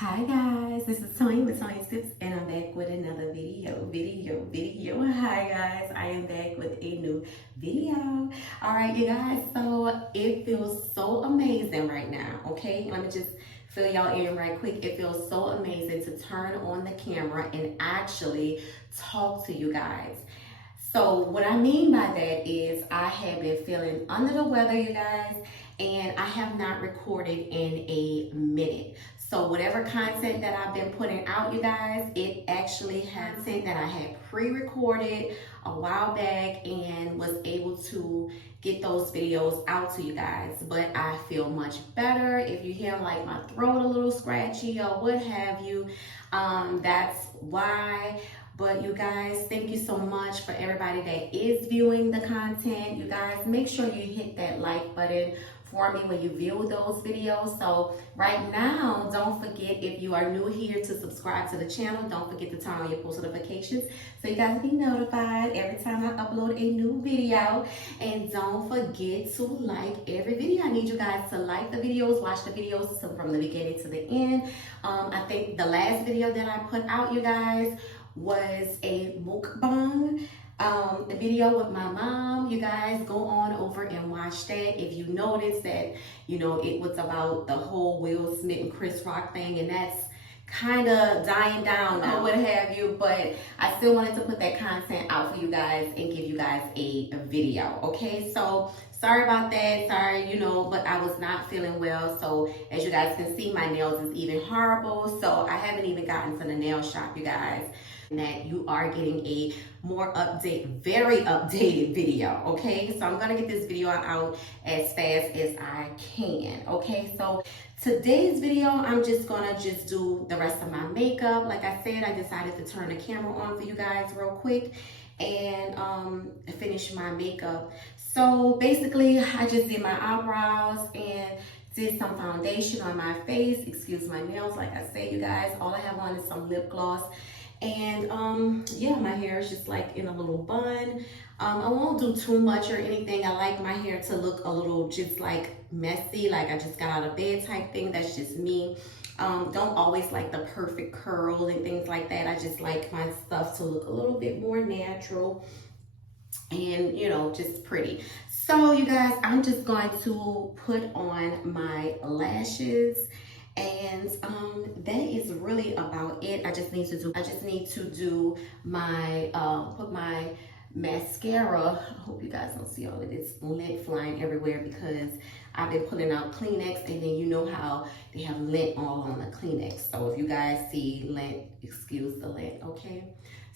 Hi guys, this is Tony with Tony's Tips and I'm back with another video. Hi guys, I am back with a new video. All right, you guys, so it feels so amazing right now, okay? Let me just fill y'all in right quick. It feels so amazing to turn on the camera and actually talk to you guys. So what I mean by that is I have been feeling under the weather, you guys, and I have not recorded in a minute. So whatever content that I've been putting out, you guys, it actually has content that I had pre-recorded a while back and was able to get those videos out to you guys. But I feel much better. If you hear like my throat a little scratchy or what have you, that's why. But you guys, thank you so much for everybody that is viewing the content. You guys, make sure you hit that like button for me when you view those videos. So right now, don't forget, if you are new here, to subscribe to the channel. Don't forget to turn on your post notifications so you guys be notified every time I upload a new video. And don't forget to like every video. I need you guys to like the videos, watch the videos from the beginning to the end. I think the last video that I put out, you guys, was a mukbang the video with my mom. You guys, go on over and watch that. If you notice that, it was about the whole Will Smith and Chris Rock thing, and that's kind of dying down or what have you, but I still wanted to put that content out for you guys and give you guys a video. Okay, so sorry about that. Sorry, but I was not feeling well. So as you guys can see, my nails is even horrible. So I haven't even gotten to the nail shop, you guys. That you are getting a more very updated video. Okay, so I'm gonna get this video out as fast as I can. Okay, so today's video, I'm just gonna do the rest of my makeup. Like I said, I decided to turn the camera on for you guys real quick and finish my makeup. So basically, I just did my eyebrows and did some foundation on my face. Excuse my nails, like I say, you guys. All I have on is some lip gloss. And yeah, my hair is just like in a little bun. I won't do too much or anything. I like my hair to look a little just like messy, like I just got out of bed type thing. That's just me. Don't always like the perfect curl and things like that. I just like my stuff to look a little bit more natural and just pretty. So you guys, I'm just going to put on my lashes, and that is really about it. I just need to do my put my mascara. I hope you guys don't see all of this lint flying everywhere because I've been pulling out Kleenex, and then you know how they have lint all on the Kleenex. So if you guys see lint, excuse the lint, okay?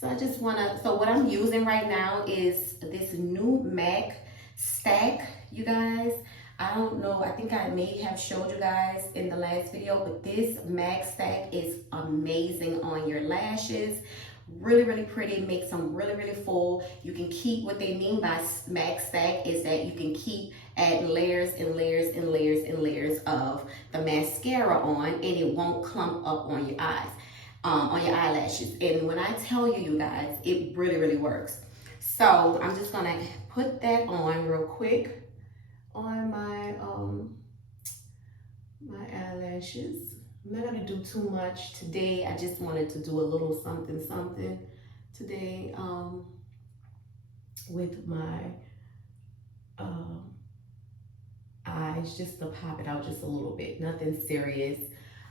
So so what I'm using right now is this new MAC stack, you guys. I don't know, I think I may have showed you guys in the last video, but this MAC stack is amazing on your lashes. Really, really pretty, makes them really, really full. You can keep, what they mean by MAC stack is that you can keep adding layers and layers and layers and layers of the mascara on, and it won't clump up on your eyes. On your eyelashes. And when I tell you, you guys, it really, really works. So I'm just gonna put that on real quick on my my eyelashes. I'm not gonna do too much today. I just wanted to do a little something today with my eyes, just to pop it out just a little bit. Nothing serious.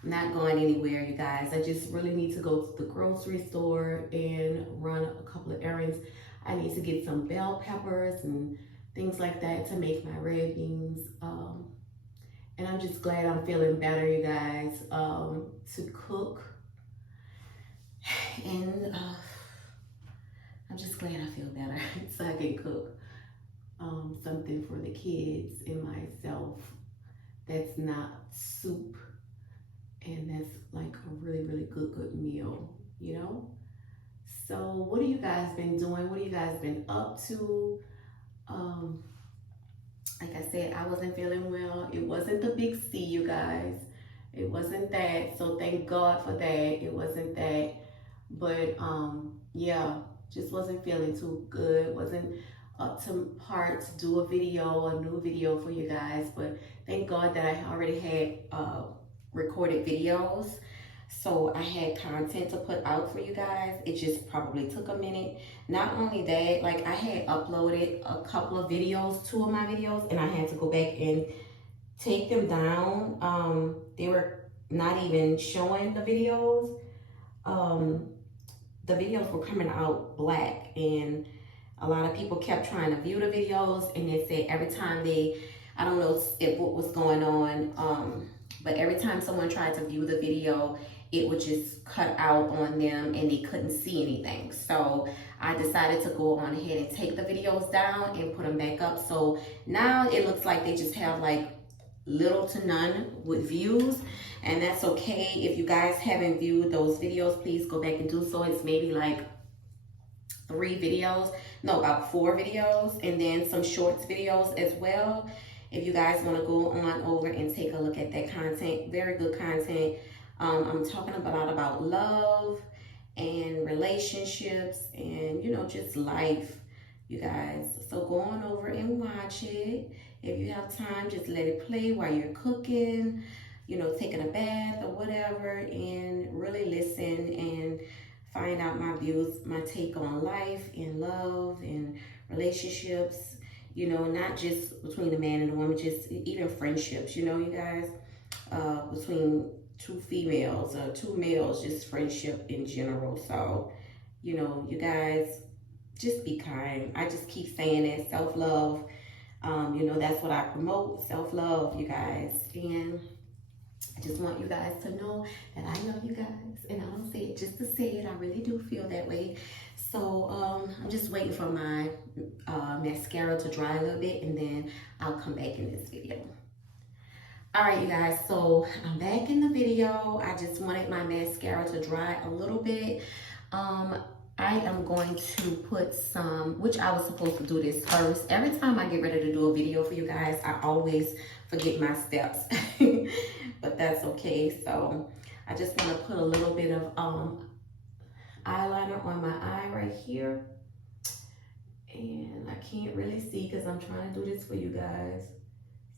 I'm not going anywhere, you guys. I just really need to go to the grocery store and run a couple of errands. I need to get some bell peppers and things like that to make my red beans. And I'm just glad I'm feeling better, you guys, to cook. And I'm just glad I feel better so I can cook something for the kids and myself that's not soup. And that's like a really, really good meal, So what have you guys been doing? What have you guys been up to? Like I said, I wasn't feeling well. It wasn't the big C, you guys. It wasn't that. So thank God for that. It wasn't that. But yeah, just wasn't feeling too good. Wasn't up to par to do a new video for you guys. But thank God that I already had recorded videos. So I had content to put out for you guys. It just probably took a minute. Not only that, like I had uploaded a couple of videos, 2 of my videos, and I had to go back and take them down. They were not even showing the videos. Um, the videos were coming out black, and a lot of people kept trying to view the videos, and they said every time they, I don't know what was going on, but every time someone tried to view the video, it would just cut out on them and they couldn't see anything. So I decided to go on ahead and take the videos down and put them back up. So now it looks like they just have like little to none with views, and that's okay. If you guys haven't viewed those videos, please go back and do so. It's maybe like 3 videos, no, about 4 videos, and then some shorts videos as well. If you guys want to go on over and take a look at that content, very good content. I'm talking about love and relationships and, you know, just life, you guys. So go on over and watch it. If you have time, just let it play while you're cooking, you know, taking a bath or whatever, and really listen and find out my views, my take on life and love and relationships, you know, not just between the man and the woman, just even friendships, you know, you guys, between 2 females or 2 males, just friendship in general. So, you know, you guys, just be kind. I just keep saying it, self-love. You know, that's what I promote, self-love, you guys. And I just want you guys to know that I love you guys, and I don't say it just to say it. I really do feel that way. So I'm just waiting for my mascara to dry a little bit, and then I'll come back in this video. All right, you guys, so I'm back in the video. I just wanted my mascara to dry a little bit. I am going to put some, which I was supposed to do this first. Every time I get ready to do a video for you guys, I always forget my steps, but that's okay. So I just want to put a little bit of eyeliner on my eye right here. And I can't really see because I'm trying to do this for you guys.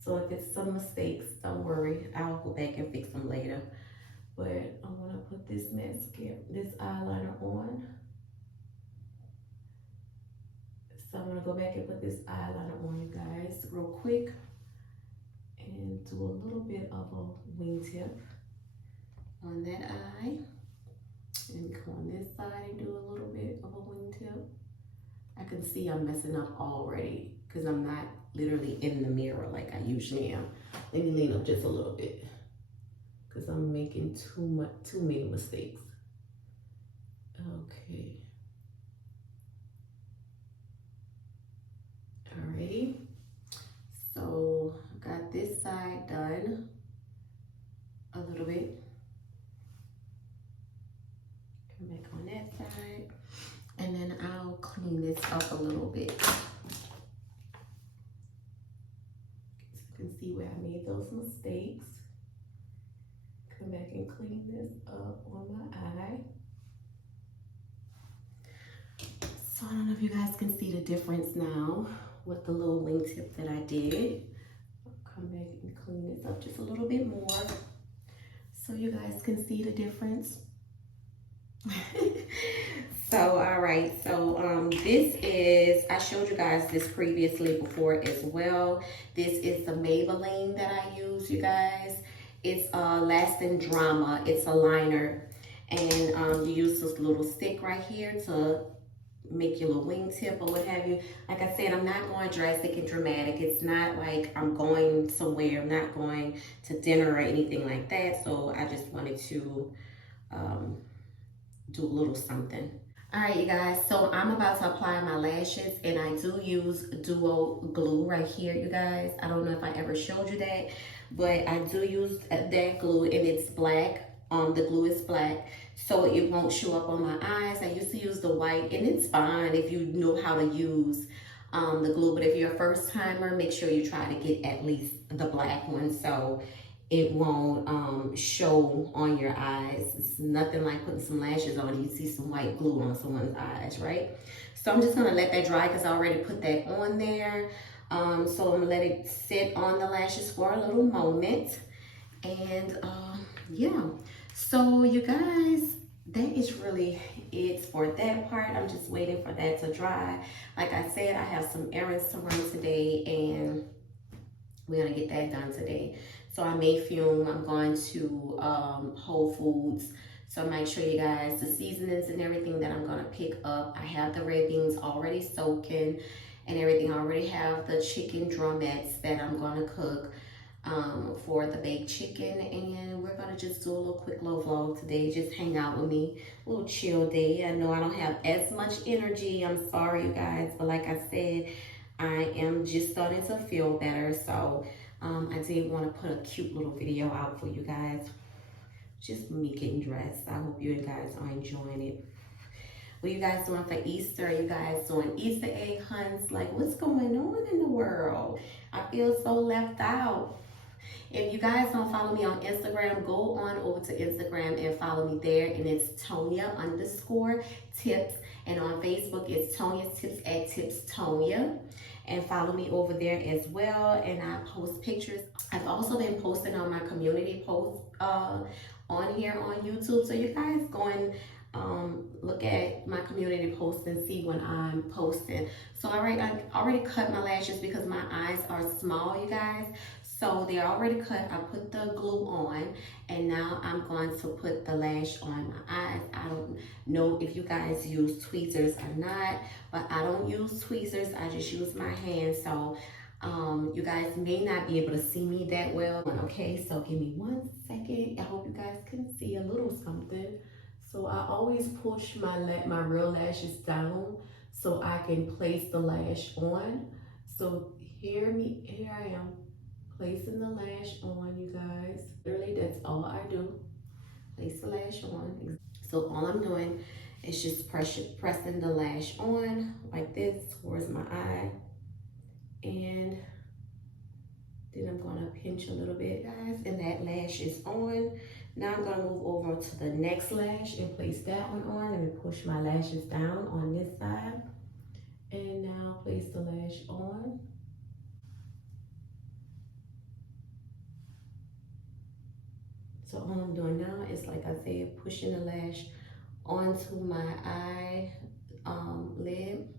So if it's some mistakes, don't worry. I'll go back and fix them later. But I want to put this mascara, this eyeliner on. So I'm gonna go back and put this eyeliner on, you guys, real quick, and do a little bit of a wingtip on that eye, and come on this side and do a little bit of a wingtip. I can see I'm messing up already because I'm not literally in the mirror like I usually am. Let me lean up just a little bit because I'm making too many mistakes. Okay. Alrighty, so got this side done a little bit. Come back on that side, and then I'll clean this up a little bit. So you can see where I made those mistakes. Come back and clean this up on my eye. So I don't know if you guys can see the difference now with the little wingtip that I did. I'll come back and clean this up just a little bit more so you guys can see the difference. So, all right, so this is, I showed you guys this previously before as well. This is the Maybelline that I use, you guys. It's Lasting Drama. It's a liner, and you use this little stick right here to make your little wingtip or what have you. Like I said, I'm not going drastic and dramatic. It's not like I'm going somewhere. I'm not going to dinner or anything like that. So I just wanted to do a little something. All right, you guys, so I'm about to apply my lashes, and I do use duo glue right here, you guys. I don't know if I ever showed you that, but I do use that glue, and it's black. The glue is black, so it won't show up on my eyes. I used to use the white, and it's fine if you know how to use the glue, but if you're a first timer, make sure you try to get at least the black one so it won't show on your eyes. It's nothing like putting some lashes on and you see some white glue on someone's eyes, right? So I'm just gonna let that dry because I already put that on there. So I'm gonna let it sit on the lashes for a little moment. And yeah, So you guys, that is really it for that part. I'm just waiting for that to dry. Like I said, I have some errands to run today, and we're gonna get that done today. So I made fume. I'm going to Whole Foods. So I might show you guys the seasonings and everything that I'm gonna pick up. I have the red beans already soaking and everything. I already have the chicken drumettes that I'm gonna cook for the baked chicken, and we're gonna just do a little quick little vlog today. Just hang out with me, a little chill day. I know I don't have as much energy. I'm sorry, you guys, but like I said, I am just starting to feel better. So I did want to put a cute little video out for you guys. Just me getting dressed. I hope you guys are enjoying it. What you guys doing for Easter? You guys doing Easter egg hunts? Like, what's going on in the world? I feel so left out. If you guys don't follow me on Instagram, go on over to Instagram and follow me there. And it's Tonya_tips. And on Facebook, it's Tonya's Tips at Tips Tonya. And follow me over there as well. And I post pictures. I've also been posting on my community posts on here on YouTube. So you guys go and look at my community posts and see when I'm posting. So I already cut my lashes because my eyes are small, you guys. So they're already cut. I put the glue on, and now I'm going to put the lash on my eyes. I don't know if you guys use tweezers or not, but I don't use tweezers. I just use my hand. So you guys may not be able to see me that well. Okay, so give me 1 second. I hope you guys can see a little something. So I always push my real lashes down so I can place the lash on. So here I am placing the lash on, you guys. Literally, that's all I do. Place the lash on. So all I'm doing is just pressing the lash on like this towards my eye. And then I'm gonna pinch a little bit, guys, and that lash is on. Now I'm gonna move over to the next lash and place that one on. Let me push my lashes down on this side. And now place the lash on. So all I'm doing now is, like I said, pushing the lash onto my eye lid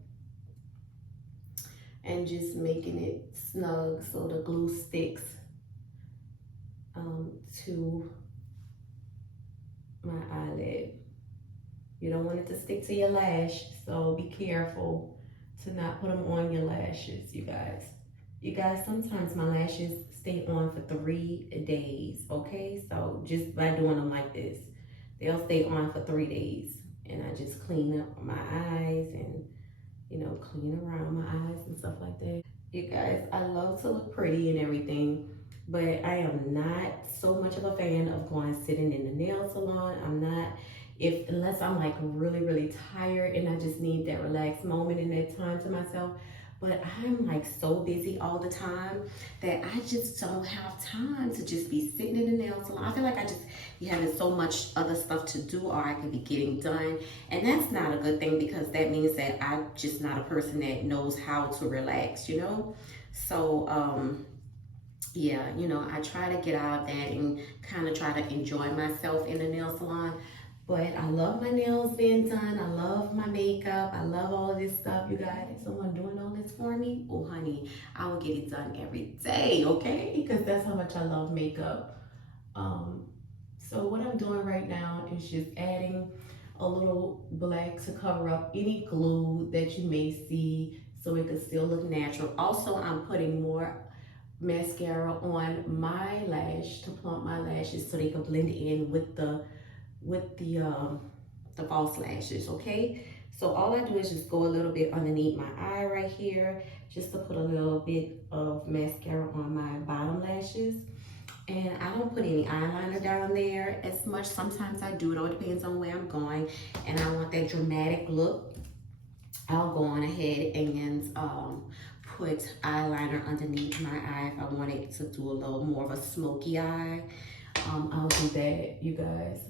and just making it snug so the glue sticks to my eyelid. You don't want it to stick to your lash, so be careful to not put them on your lashes, you guys. You guys, sometimes my lashes stay on for 3 days, okay? So just by doing them like this, they'll stay on for 3 days. And I just clean up my eyes and, you know, clean around my eyes and stuff like that. You guys, I love to look pretty and everything, but I am not so much of a fan of going sitting in the nail salon. I'm not, unless I'm like really tired and I just need that relaxed moment and that time to myself. But I'm like so busy all the time that I just don't have time to just be sitting in the nail salon. I feel like I just be having so much other stuff to do, or I could be getting done. And that's not a good thing, because that means that I'm just not a person that knows how to relax, you know? So, yeah, you know, I try to get out of that and kind of try to enjoy myself in the nail salon. But I love my nails being done. I love my makeup. I love all of this stuff, you guys. Someone doing all this for me? Oh, honey, I will get it done every day, okay? Because that's how much I love makeup. So what I'm doing right now is just adding a little black to cover up any glue that you may see so it can still look natural. Also, I'm putting more mascara on my lash to plump my lashes so they can blend in with the false lashes, okay? So all I do is just go a little bit underneath my eye right here, just to put a little bit of mascara on my bottom lashes. And I don't put any eyeliner down there as much. Sometimes I do, it all depends on where I'm going and I want that dramatic look. I'll go on ahead and put eyeliner underneath my eye if I want it to do a little more of a smoky eye. I'll do that, you guys.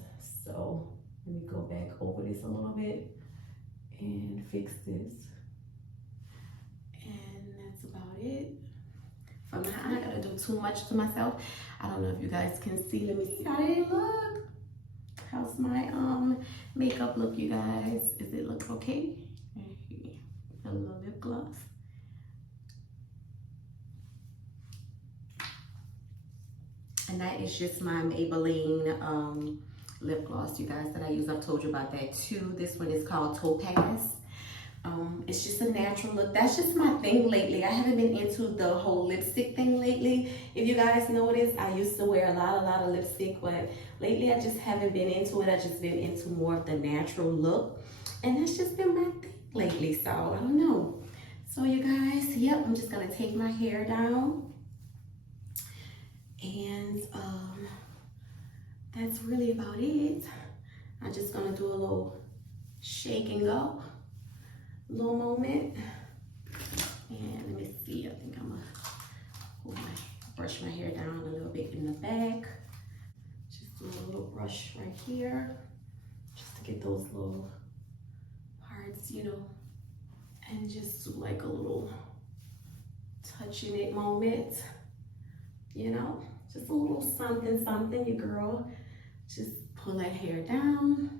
So let me go back over this a little bit and fix this. And that's about it. For my eye, I gotta do too much to myself. I don't know if you guys can see. Let me see how they look. how's my makeup look, you guys? Does it look okay? A little lip gloss. And that is just my Maybelline lip gloss, you guys, that I use. I've told you about that too. This one is called Topaz. It's just a natural look. That's just my thing lately. I haven't been into the whole lipstick thing lately. If you guys notice, I used to wear a lot of lipstick, but lately I just haven't been into it. I've just been into more of the natural look. And that's just been my thing lately, so I don't know. So you guys, yep, I'm just gonna take my hair down. And that's really about it. I'm just gonna do a little shake and go. Little moment. And let me see, I think I'm gonna brush my hair down a little bit in the back. Just do a little brush right here, just to get those little parts, you know, and just do like a little touching it moment, you know, just a little something, your girl. Just pull that hair down.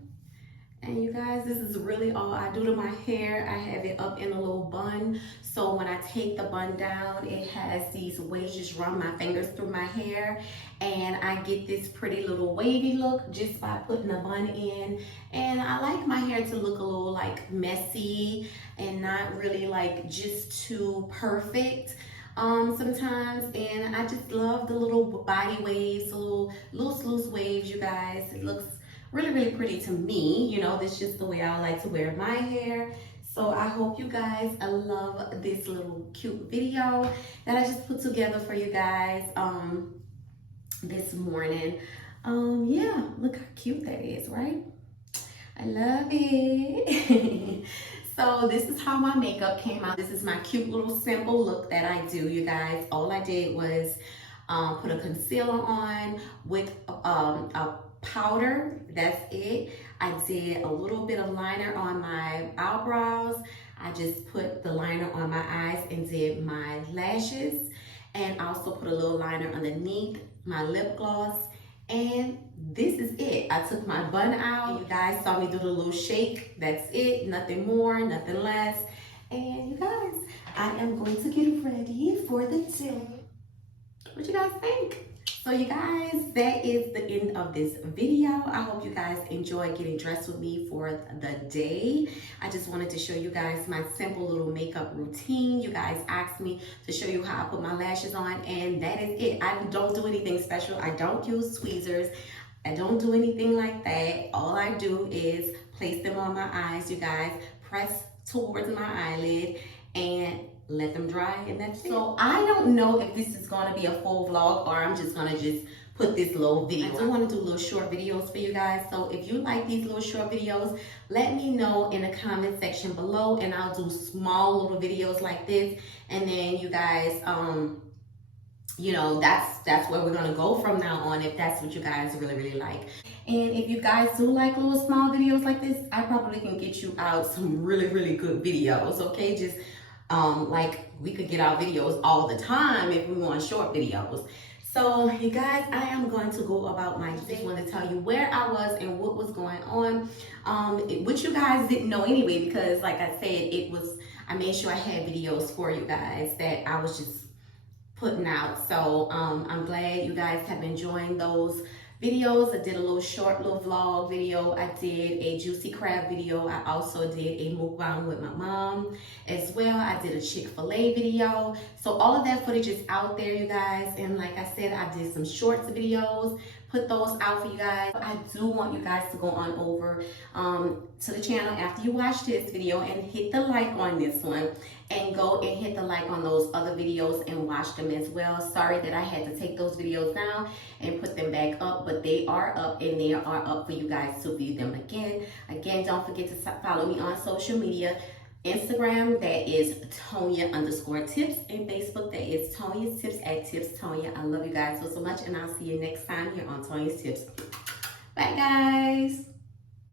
And you guys, this is really all I do to my hair. I have it up in a little bun. So when I take the bun down, it has these waves, just run my fingers through my hair. And I get this pretty little wavy look just by putting the bun in. And I like my hair to look a little like messy and not really like just too perfect sometimes. And I just love the little body waves, the little loose waves, you guys. It looks really pretty to me. You know, this is just the way I like to wear my hair. So I hope you guys love this little cute video that I just put together for you guys this morning. Yeah, look how cute that is, right? I love it. So this is how my makeup came out. This is my cute little simple look that I do, you guys. All I did was put a concealer on with a powder. That's it. I did a little bit of liner on my eyebrows. I just put the liner on my eyes and did my lashes, and also put a little liner underneath my lip gloss. And this is it. I took my bun out. You guys saw me do the little shake. That's it. Nothing more, nothing less. And you guys, I am going to get ready for the day. What you guys think? So you guys, that is the end of this video. I hope you guys enjoy getting dressed with me for the day. I just wanted to show you guys my simple little makeup routine. You guys asked me to show you how I put my lashes on, and that is it. I don't do anything special. I don't use tweezers. I don't do anything like that. All I do is place them on my eyes, you guys, press towards my eyelid, and let them dry, and that's it. So I don't know if this is gonna be a full vlog or I'm just gonna put this little video. I do want to do little short videos for you guys. So if you like these little short videos, let me know in the comment section below, and I'll do small little videos like this. And then you guys, you know, that's where we're gonna go from now on, if that's what you guys really like. And if you guys do like little small videos like this, I probably can get you out some really good videos. Okay, just like we could get our videos all the time if we want short videos. So you guys, I am going to go about my day. I just want to tell you where I was and what was going on, which you guys didn't know anyway, because like I said, I made sure I had videos for you guys that I was just putting out. So I'm glad you guys have been enjoying those videos. I did a little short little vlog video. I did a juicy crab video. I also did a mukbang with my mom as well. I did a Chick-fil-A video. So all of that footage is out there, you guys. And like I said, I did some shorts videos, put those out for you guys. I do want you guys to go on over to the channel after you watch this video and hit the like on this one, and go and hit the like on those other videos and watch them as well. Sorry that I had to take those videos down and put them back up, but they are up, and they are up for you guys to view them again. Again, don't forget to follow me on social media. Instagram, that is Tonya_tips, and Facebook, that is Tonya's Tips at Tips Tonya. I love you guys so much, and I'll see you next time here on Tonya's Tips. Bye guys.